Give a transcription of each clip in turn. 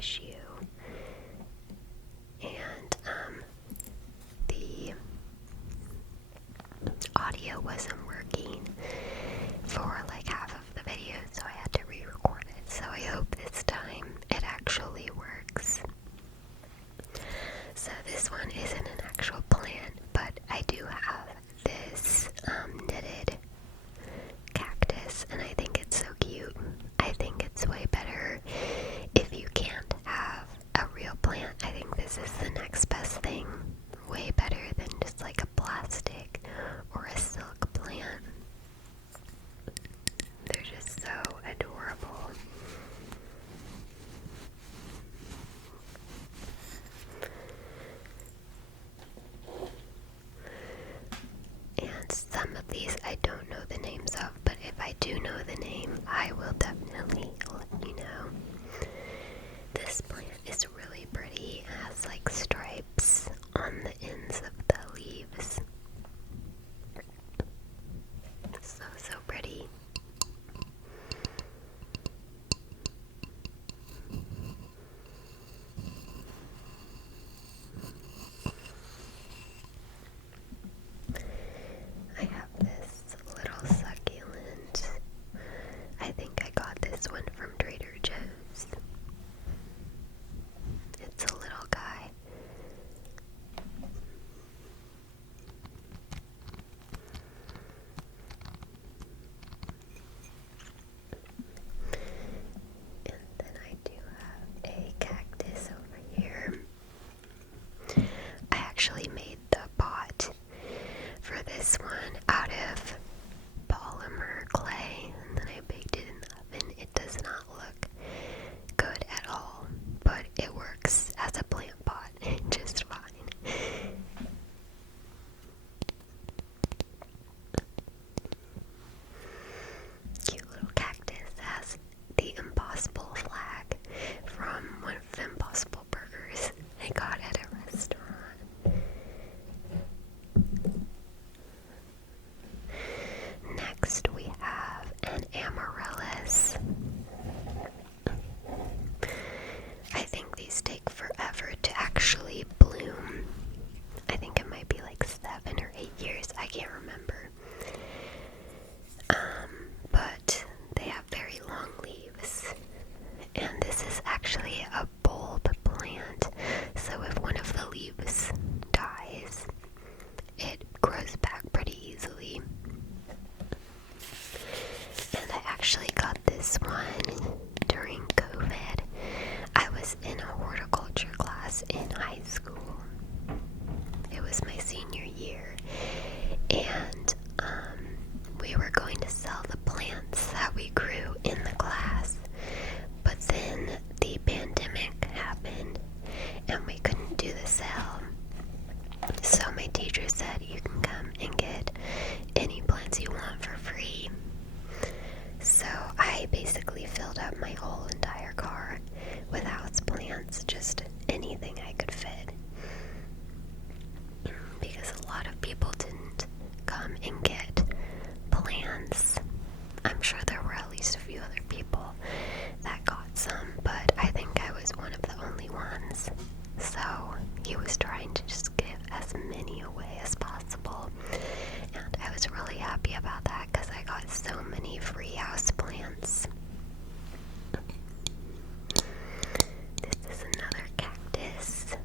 issue. And the audio wasn't working for like half of the video, so I had to re-record it. So I hope this time it actually works. So this one isn't an actual plant, but I do have this knitted cactus, and I think it's so cute. I think it's way better if you can't have a real plant. I think this is the next best thing. Way better than just like a plastic or a silk plant. They're just so adorable. And some of these I don't know the names of, but if I do know the name, I will definitely let you know. This plant is really pretty. It has like stripes on the ends of the leaves. So pretty. I have this little succulent. I think I got this one from Trader Joe's. It's a little guy. And then I do have a cactus over here. I actually made the pot for this one out of polymer clay, and then I baked it in the oven. It does not look good at all, but it works as a plant pot just fine. Cute little cactus. Has the Impossible flag from one of the Impossible burgers I got at a restaurant. Next we have an amaryllis. I think these take forever to actually bloom. I think it might be like 7 or 8 years, I can't remember. But they have very long leaves. And this is actually a bulb plant, so if one of the leaves dies, it grows back pretty easily. And I actually got this one during COVID. I was in a horticulture class in high school. It was my senior year, and we were going to sell the plants that we grew in the class, but then the pandemic happened and we couldn't do the sale. So my teacher said, you can come and get any plants you want for free. So I basically filled up my whole entire car with houseplants, just anything I could fit. Because a lot of people didn't come and get plants. I'm sure there were at least a few other people that got some, but I think I was one of the only ones. So he was trying to just give as many away as possible. And I was really happy about that because I got so many free houseplants. This is another cactus.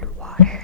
in water.